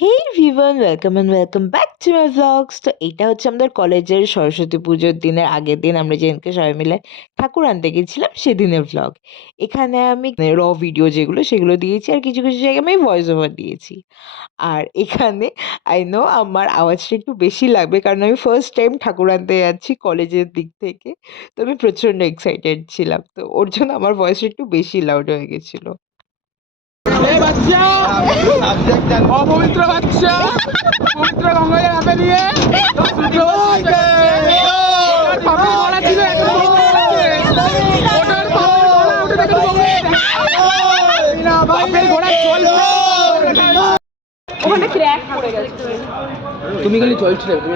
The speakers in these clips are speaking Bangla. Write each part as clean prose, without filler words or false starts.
Hey everyone, welcome back to my vlogs. তো এটা হচ্ছে আমাদের কলেজের সরস্বতী পুজোর দিনের আগের দিন আমরা যেদিনকে সবাই মিলে ঠাকুর আনতে গেছিলাম সেদিনের ভ্লগ। এখানে আমি ভিডিও যেগুলো সেগুলো দিয়েছি, আর কিছু কিছু জায়গায় আমি ভয়েস ওভার দিয়েছি। আর এখানে আই নো আমার আওয়াজটা একটু বেশি লাগবে, কারণ আমি ফার্স্ট টাইম ঠাকুর আনতে যাচ্ছি কলেজের দিক থেকে। তো আমি প্রচণ্ড এক্সাইটেড ছিলাম, তো ওর জন্য আমার ভয়েসটা একটু বেশি লাউড হয়ে গেছিলো। অপবিত্র বাচ্চা পবিত্র গঙ্গায় হাতে নিয়ে তুমি খালি চলছিলে তুমি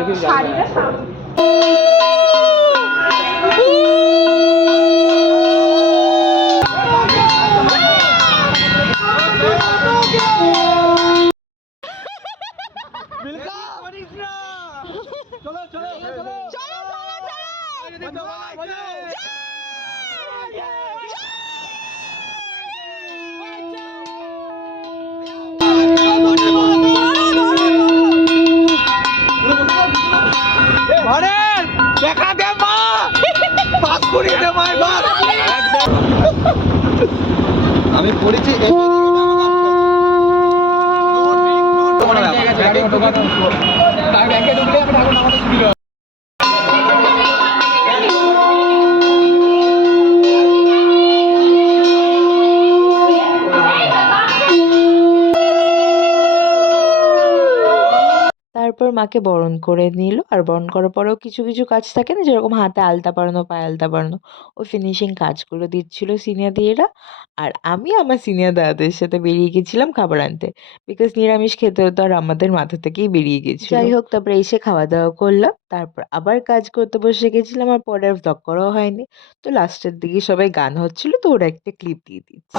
আমি পড়েছি তারপর মাকে বরণ করে নিল, আর বরণ করার পরেও কিছু কিছু কাজ থাকে না, যেরকম হাতে আলতা পরানো, পায়ে আলতা পরানো, ওই ফিনিশিং কাজগুলো দিচ্ছিল সিনিয়র দিদিরা। আর আমি আমার সিনিয়র দাদাদের সাথে বেরিয়ে গেছিলাম খাবার আনতে, বিকজ নিরামিষ খেতে হতো আর আমাদের মাথা থেকেই বেরিয়ে গেছিল। যাই হোক, তারপরে এসে খাওয়া দাওয়া করলাম, তারপর আবার কাজ করতে বসে গেছিলাম, আর পরে আর ব্লগ করাও হয়নি। তো লাস্টের দিকে সবাই গান হচ্ছিল, তো ওরা একটা ক্লিপ দিয়ে দিচ্ছি।